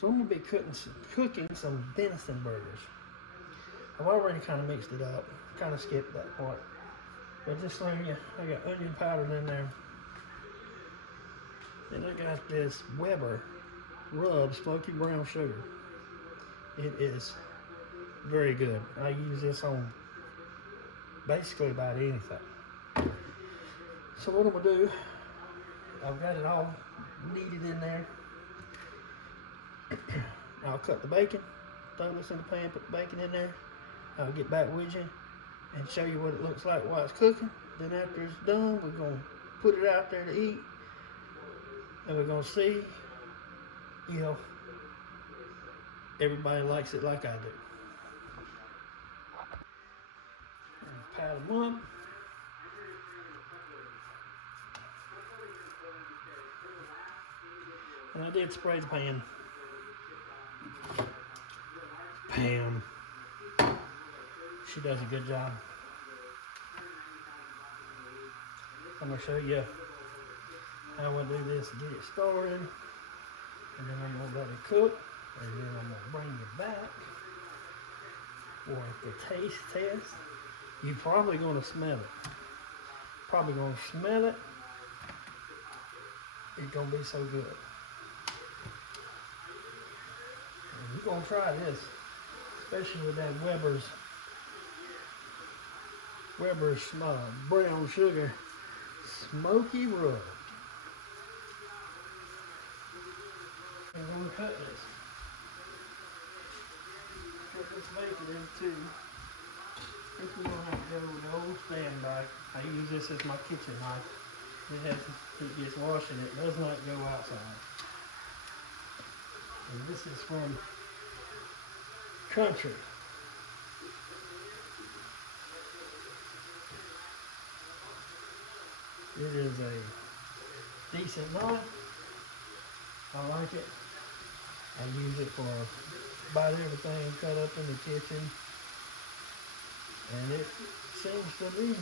So I'm gonna be cooking some venison burgers. I've already kind of mixed it up, kind of skipped that part. But just letting you, I got onion powder in there. And I got this Weber rub smoky brown sugar. It is very good. I use this on basically about anything. So what I'm gonna do, I've got it all kneaded in there. I'll cut the bacon, throw this in the pan, put the bacon in there. I'll get back with you and show you what it looks like while it's cooking. Then after it's done, we're gonna put it out there to eat. And we're gonna see, you know, everybody likes it like I do. Pat them up. And I did spray the pan. Pam. She does a good job. I'm gonna show you how I do this to get it started. And then I'm gonna let it cook. And then I'm gonna bring it back for the taste test. You're probably gonna smell it. Probably gonna smell it. It's gonna be so good. And you're gonna try this, especially with that Weber's brown sugar smoky rub. I'm gonna cut this. Cut this bacon in two. I think we're gonna have to go with the old stand knife. I use this as my kitchen knife. It gets washed and it does not go outside. And this is from Country. It is a decent knife. I like it. I use it for about everything cut up in the kitchen. And it seems to be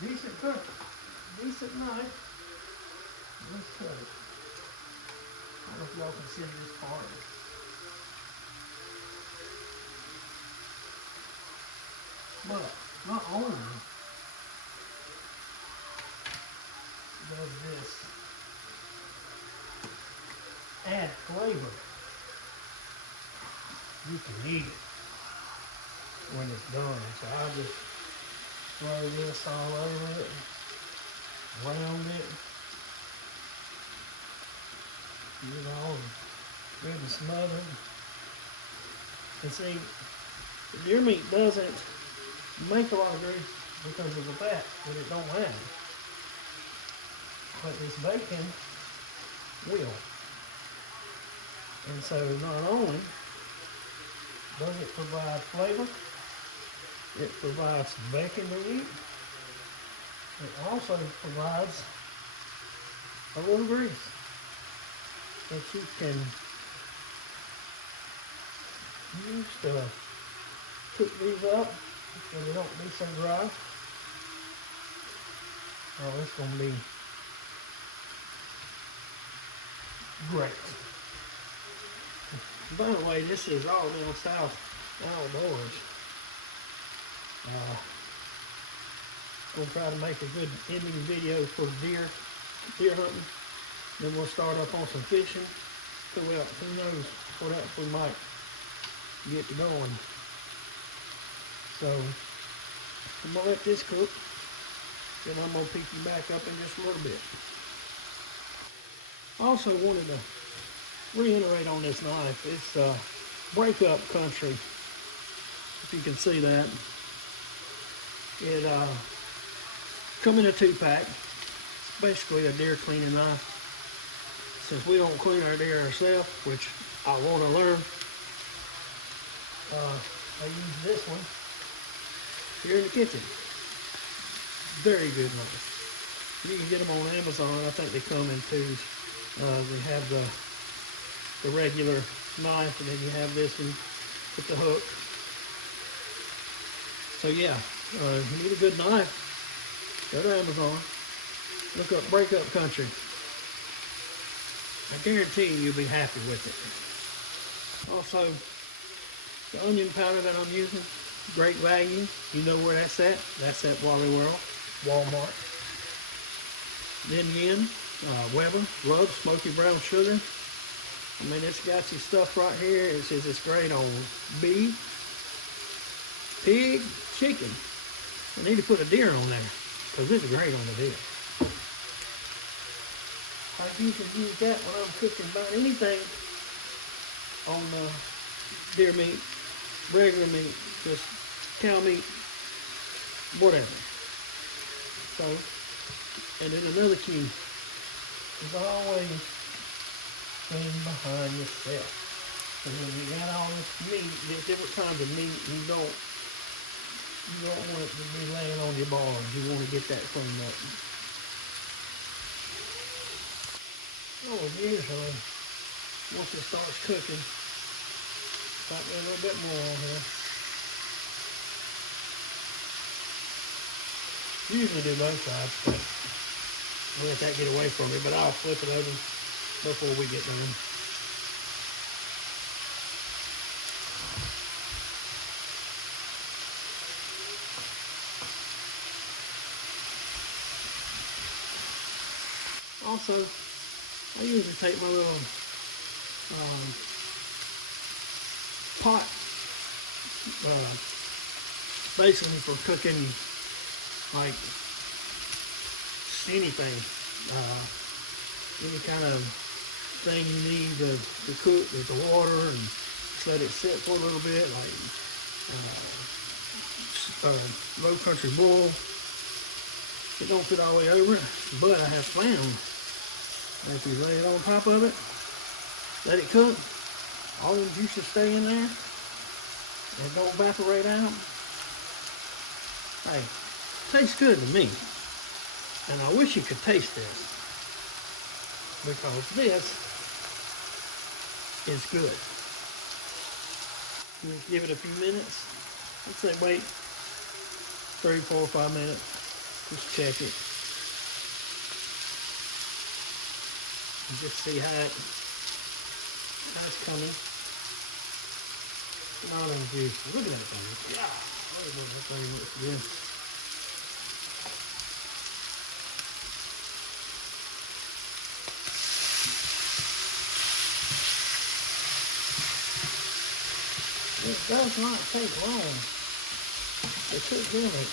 decent cook, decent knife. Let's cut it. I don't know if y'all can see this part. But not only does this add flavor, you can eat it when it's done. So I'll just throw this all over it, around it, get it all good and smothered. And see, the deer meat doesn't make a lot of grease because of the fat that it don't have. But this bacon will. And so not only does it provide flavor, it provides bacon to eat, it also provides a little grease that you can use to cook these up so they don't be so dry. Oh, it's going to be great. By the way, this is all down south outdoors. We'll try to make a good ending video for deer hunting. Then we'll start up on some fishing. So who knows what else we might get to going. So I'm gonna let this cook. Then I'm gonna pick you back up in just a little bit. I also wanted to reiterate on this knife. It's breakup country. If you can see that. It comes in a 2-pack. Basically a deer cleaning knife. Since we don't clean our deer ourselves, which I want to learn, I use this one here in the kitchen. Very good knife. You can get them on Amazon. I think they come in twos. They have the regular knife, and then you have this one with the hook. So yeah, you need a good knife, go to Amazon, look up Breakup Country. I guarantee you'll be happy with it. Also, the onion powder that I'm using, great value. You know where that's at? That's at Wally World, Walmart. Then again, Weber Rub Smoky Brown Sugar. I mean, it's got some stuff right here. It says it's great on beef, pig, chicken. I need to put a deer on there because it's great on the deer. I usually use that when I'm cooking about anything on deer meat, regular meat, just cow meat, whatever. So, and then another key is always stand behind yourself. And when you got all this meat, there's different kinds of meat, you don't want it to be laying on your bars. You want to get that cleaned up. Oh, usually, once it starts cooking, got a little bit more on here. Usually do both sides, but I'll let that get away from me, but I'll flip it over before we get done. Also, I usually take my little pot, basically for cooking like anything, any kind of thing you need to cook with the water, and just let it sit for a little bit, like low country boil. It don't fit all the way over, but I have found that if you lay it on top of it, let it cook, all the juices stay in there, and don't evaporate out. Hey, tastes good to me. And I wish you could taste this, because this is good. You give it a few minutes. Let's say wait 3, 4, 5 minutes. Just check it. And just see how it's coming. All them juices. Look at that thing. Yeah. Look at that thing looks good. It does not take long to cook in it.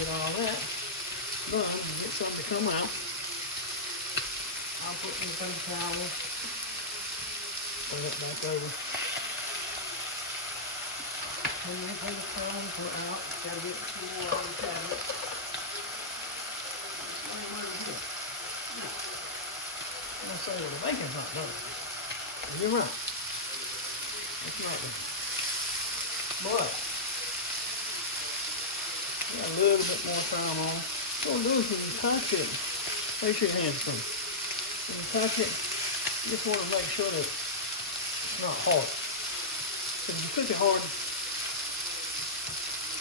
Get all that done and get something to come out. I'll put in the paper towel, bring it back over. And then paper towels are out. Gotta get some more on the cabinet. I'm gonna say, well, the bacon's not done. And you're right. It's not done. But got a little bit more time on. What we'll do is when you touch it, make sure your hands clean. When you touch it, you just want to make sure that it's not hard. Because if you cook it hard,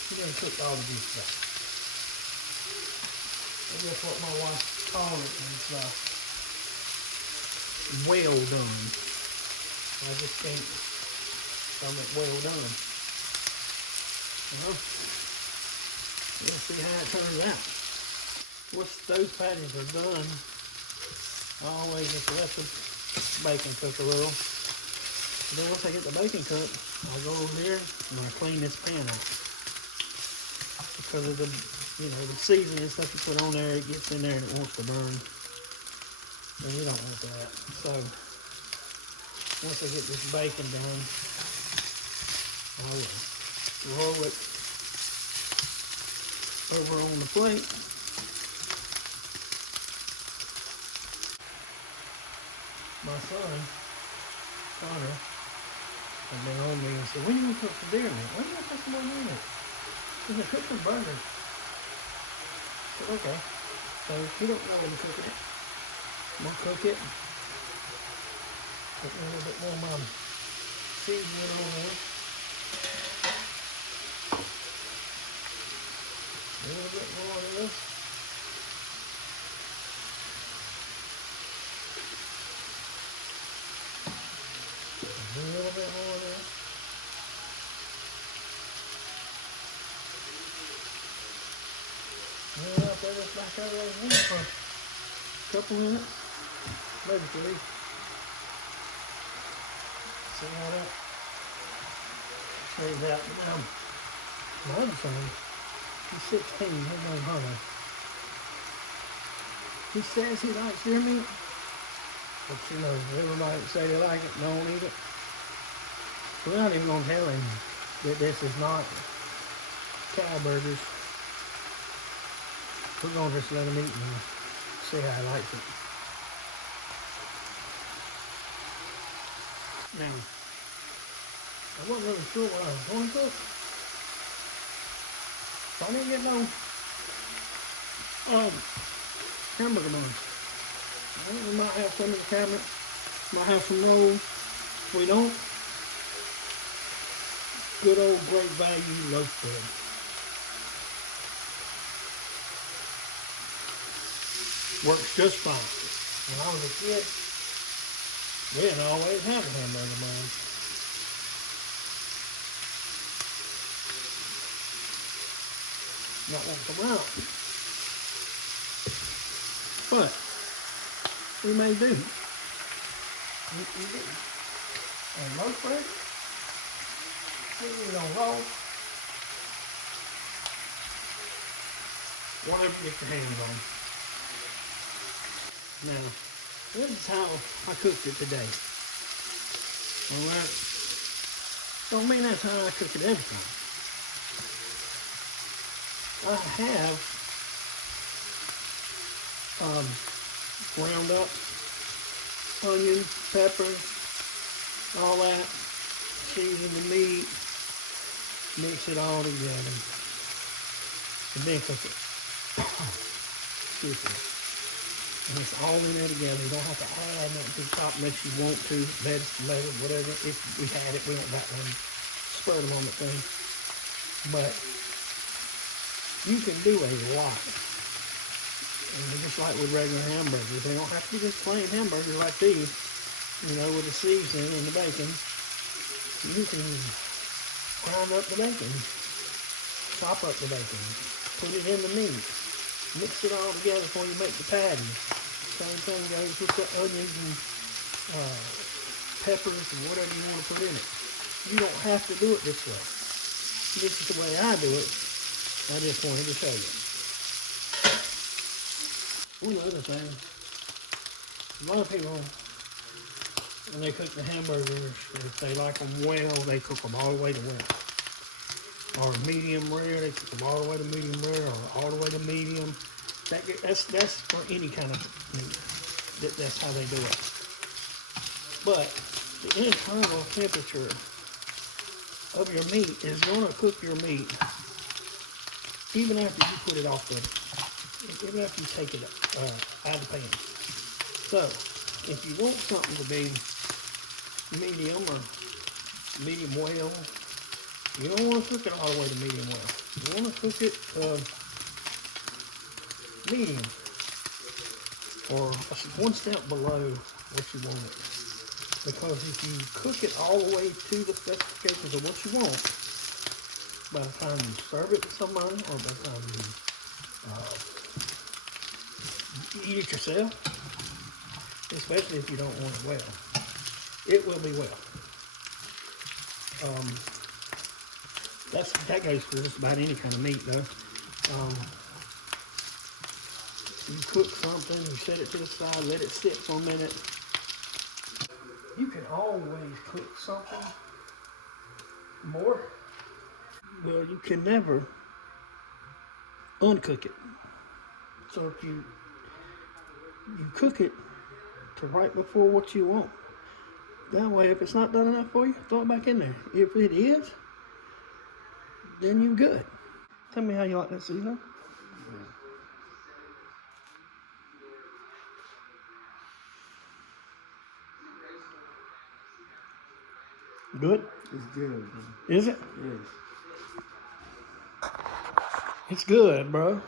you're going to cook all the juice back. That's just what my wife called it. It's well done. I just can't stomach well done. We'll see how it turns out. Once those patties are done, I always just let the bacon cook a little. Then once I get the bacon cooked, I'll go over here and I'll clean this pan out. Because of the, the seasoning and stuff you put on there, it gets in there and it wants to burn. And you don't want that. So, once I get this bacon done, I will roll it over on the plate. My son, Connor, And then on me and said, when are you going to cook some deer meat? When are you going to cook some more deer meat? He said, cook some burgers. I said, okay. So he don't know when to cook it. I'm going to cook it. Put a little bit more of my seasoning on there. A little bit more of this. A little bit more of this. And I'll put this back over there for a couple minutes, maybe 3. See how that stays out. Now, my other son, he's 16, his name's Hunter. He says he likes deer meat, but you know, everybody say they like it, don't eat it. We're not even going to tell him that this is not cow burgers. We're going to just let him eat and see how he likes it. Now, I wasn't really sure what I was going to cook. So I didn't get no hamburger buns. I think we might have some in the cabinet. Might have some rolls. If we don't, good old great value loaf bread. Works just fine. When I was a kid, we didn't always have a hamburger bun. Not once a while. But we may do. And loaf bread, seasoning on roll, whatever you get your hands on. Now, this is how I cooked it today. Alright? Don't mean that's how I cook it every time. I have ground up onion, pepper, all that, season the meat, mix it all together, and then cook it. Excuse me. And it's all in there together. You don't have to add nothing to the top unless you want to, vegetable, whatever. If we had it, we don't got one. Spur them on the thing. But you can do a lot. And just like with regular hamburgers, they don't have to be just plain hamburgers like these, you know, with the seasoning and the bacon. You can grind up the bacon, chop up the bacon, put it in the meat, mix it all together before you make the patty. Same thing goes with the onions and peppers and whatever you want to put in it. You don't have to do it this way. This is the way I do it. I just wanted to show you. One other thing, a lot of people, when they cook the hamburgers, if they like them well, they cook them all the way to well. Or medium rare, they cook them all the way to medium rare, or all the way to medium. That's for any kind of meat. That's how they do it. But the internal temperature of your meat is going to cook your meat even after you put it off even after you take it out of the pan. So, if you want something to be medium or medium well, you don't want to cook it all the way to medium well. You want to cook it medium, or one step below what you want it. Because if you cook it all the way to the specifications of what you want, by the time you serve it to somebody, or by the time you eat it yourself, especially if you don't want it well, it will be well. That goes for just about any kind of meat, though. You cook something, you set it to the side, let it sit for a minute. You can always cook something more. Well, you can never uncook it. So if you cook it to right before what you want, That way, if it's not done enough for you, throw it back in there. If it is, then you're good. Tell me how you like that seasoning. Good? It's good, bro. Is it? Yes. It's good, bro.